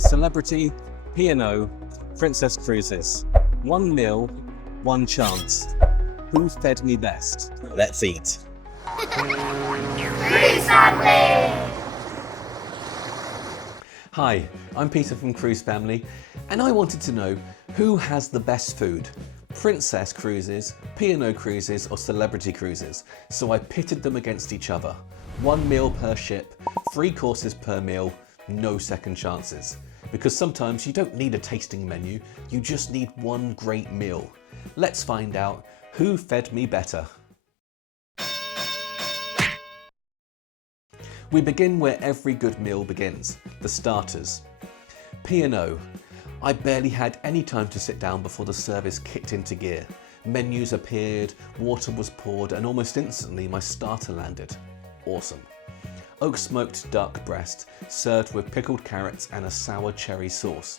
Celebrity, P&O, Princess Cruises. One meal, one chance. Who fed me best? Let's eat. Cruise Family! Hi, I'm Peter from Cruise Family, and I wanted to know who has the best food? Princess Cruises, P&O Cruises, or Celebrity Cruises? So I pitted them against each other. 1 meal per ship, 3 courses per meal, no second chances. Because sometimes you don't need a tasting menu, you just need one great meal. Let's find out who fed me better. We begin where every good meal begins, the starters. P&O. I barely had any time to sit down before the service kicked into gear. Menus appeared, water was poured, and almost instantly my starter landed. Awesome. Oak smoked duck breast, served with pickled carrots and a sour cherry sauce.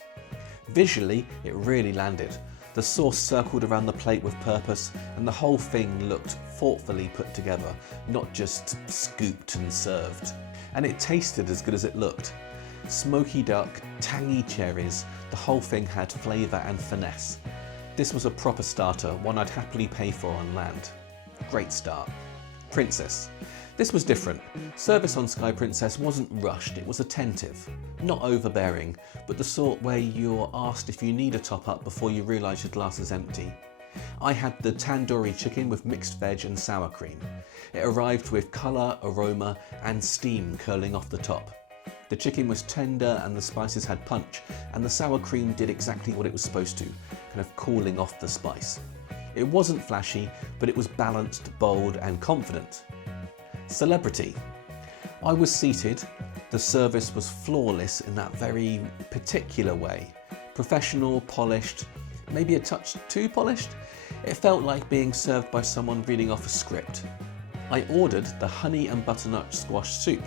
Visually, it really landed. The sauce circled around the plate with purpose, and the whole thing looked thoughtfully put together, not just scooped and served. And it tasted as good as it looked. Smoky duck, tangy cherries, the whole thing had flavour and finesse. This was a proper starter, one I'd happily pay for on land. Great start. Princess. This was different. Service on Sky Princess wasn't rushed, it was attentive. Not overbearing, but the sort where you're asked if you need a top up before you realise your glass is empty. I had the tandoori chicken with mixed veg and sour cream. It arrived with colour, aroma and steam curling off the top. The chicken was tender and the spices had punch, and the sour cream did exactly what it was supposed to, kind of cooling off the spice. It wasn't flashy, but it was balanced, bold and confident. Celebrity. I was seated, the service was flawless in that very particular way. Professional, polished, maybe a touch too polished. It felt like being served by someone reading off a script. I ordered the honey and butternut squash soup.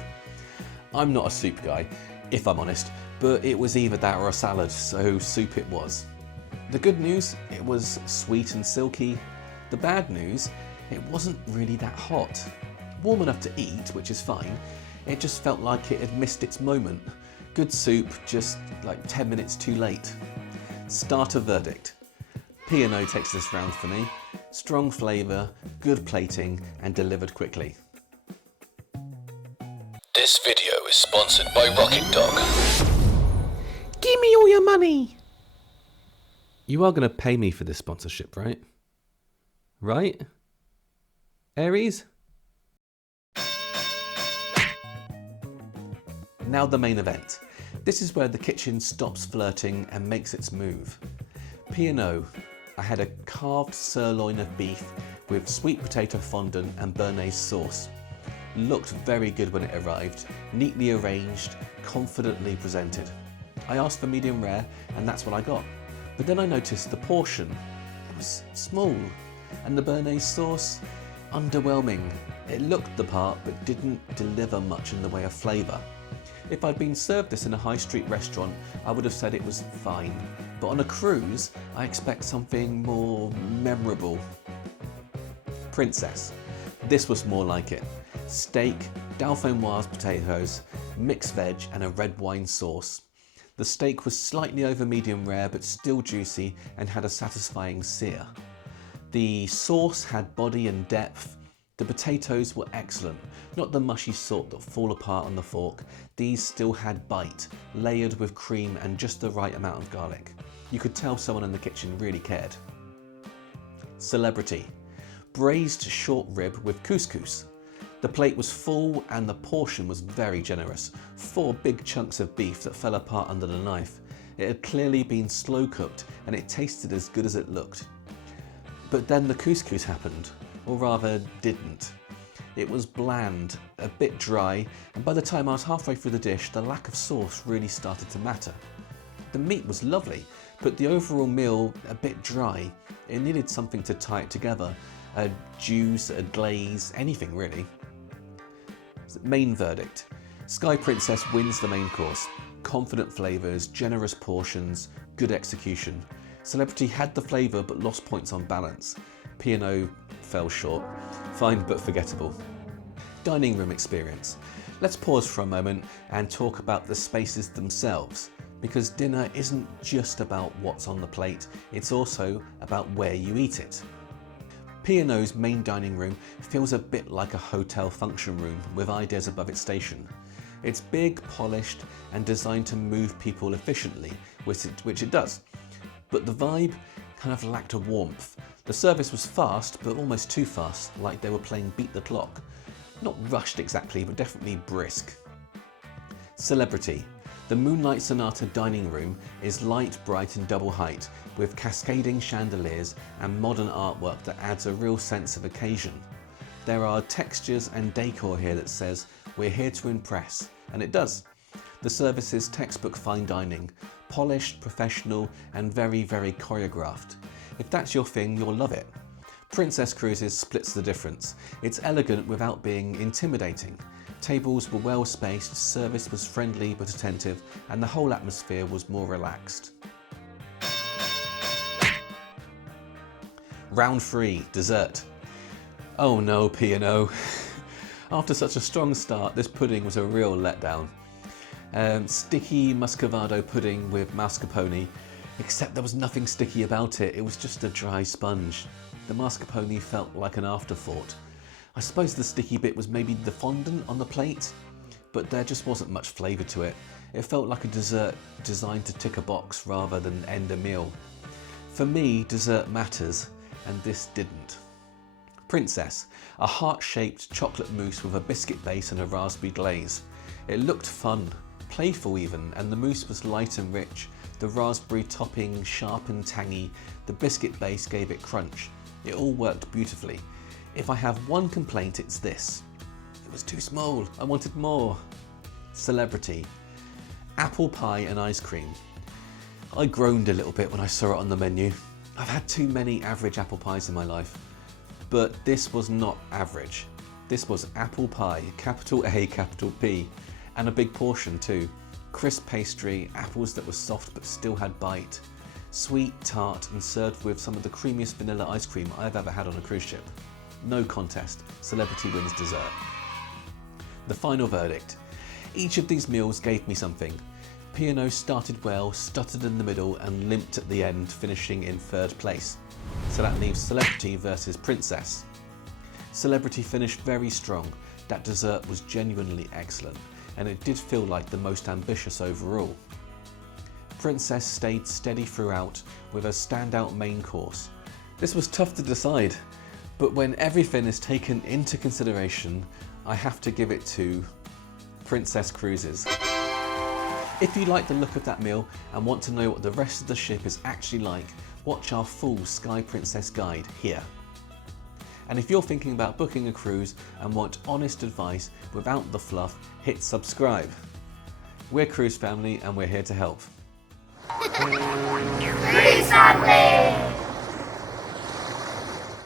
I'm not a soup guy, if I'm honest, but it was either that or a salad, so soup it was. The good news, it was sweet and silky. The bad news, it wasn't really that hot. Warm enough to eat, which is fine. It just felt like it had missed its moment. Good soup, just like 10 minutes too late. Starter verdict. P&O takes this round for me. Strong flavour, good plating, and delivered quickly. This video is sponsored by Rocket Dog. Give me all your money! You are going to pay me for this sponsorship, right? Right? Aries? Now the main event. This is where the kitchen stops flirting and makes its move. P&O. I had a carved sirloin of beef with sweet potato fondant and béarnaise sauce. Looked very good when it arrived, neatly arranged, confidently presented. I asked for medium rare and that's what I got. But then I noticed the portion. It was small, and the béarnaise sauce, underwhelming. It looked the part but didn't deliver much in the way of flavour. If I'd been served this in a high street restaurant, I would have said it was fine. But on a cruise, I expect something more memorable. Princess. This was more like it. Steak, dauphinoise potatoes, mixed veg and a red wine sauce. The steak was slightly over medium rare but still juicy and had a satisfying sear. The sauce had body and depth. The potatoes were excellent, not the mushy sort that fall apart on the fork. These still had bite, layered with cream and just the right amount of garlic. You could tell someone in the kitchen really cared. Celebrity. Braised short rib with couscous. The plate was full and the portion was very generous. 4 big chunks of beef that fell apart under the knife. It had clearly been slow cooked and it tasted as good as it looked. But then the couscous happened. Or rather, didn't. It was bland, a bit dry, and by the time I was halfway through the dish, the lack of sauce really started to matter. The meat was lovely, but the overall meal a bit dry. It needed something to tie it together. A juice, a glaze, anything really. Main verdict. Sky Princess wins the main course. Confident flavours, generous portions, good execution. Celebrity had the flavour but lost points on balance. P&O fell short. Fine but forgettable. Dining room experience. Let's pause for a moment and talk about the spaces themselves. because dinner isn't just about what's on the plate, it's also about where you eat it. P&O's main dining room feels a bit like a hotel function room with ideas above its station. It's big, polished, and designed to move people efficiently, which it does. But the vibe kind of lacked a warmth. The service was fast, but almost too fast, like they were playing Beat the Clock. Not rushed exactly, but definitely brisk. Celebrity. The Moonlight Sonata dining room is light, bright and double height, with cascading chandeliers and modern artwork that adds a real sense of occasion. There are textures and decor here that says, "We're here to impress," and it does. The service is textbook fine dining, polished, professional and very, very choreographed. If that's your thing, you'll love it. Princess Cruises splits the difference. It's elegant without being intimidating. Tables were well spaced, service was friendly but attentive, and the whole atmosphere was more relaxed. Round 3, dessert. Oh no, P&O. After such a strong start, this pudding was a real letdown. Sticky muscovado pudding with mascarpone, except there was nothing sticky about it, it was just a dry sponge. The mascarpone felt like an afterthought. I suppose the sticky bit was maybe the fondant on the plate, but there just wasn't much flavour to it. It felt like a dessert designed to tick a box rather than end a meal. For me, dessert matters, and this didn't. Princess, a heart-shaped chocolate mousse with a biscuit base and a raspberry glaze. It looked fun, playful even, and the mousse was light and rich. The raspberry topping sharp and tangy, the biscuit base gave it crunch. It all worked beautifully. If I have one complaint, it's this. It was too small, I wanted more. Celebrity, apple pie and ice cream. I groaned a little bit when I saw it on the menu. I've had too many average apple pies in my life, but this was not average. This was apple pie, capital A, capital P, and a big portion too. Crisp pastry, apples that were soft but still had bite. Sweet, tart, and served with some of the creamiest vanilla ice cream I've ever had on a cruise ship. No contest, celebrity wins dessert. The final verdict. Each of these meals gave me something. P&O started well, stuttered in the middle, and limped at the end, finishing in third place. So that leaves Celebrity versus Princess. Celebrity finished very strong. That dessert was genuinely excellent, and it did feel like the most ambitious overall. Princess stayed steady throughout, with a standout main course. This was tough to decide, but when everything is taken into consideration, I have to give it to Princess Cruises. If you like the look of that meal and want to know what the rest of the ship is actually like, watch our full Sky Princess guide here. And if you're thinking about booking a cruise and want honest advice without the fluff, hit subscribe. We're Cruise Family and we're here to help. Cruise Family!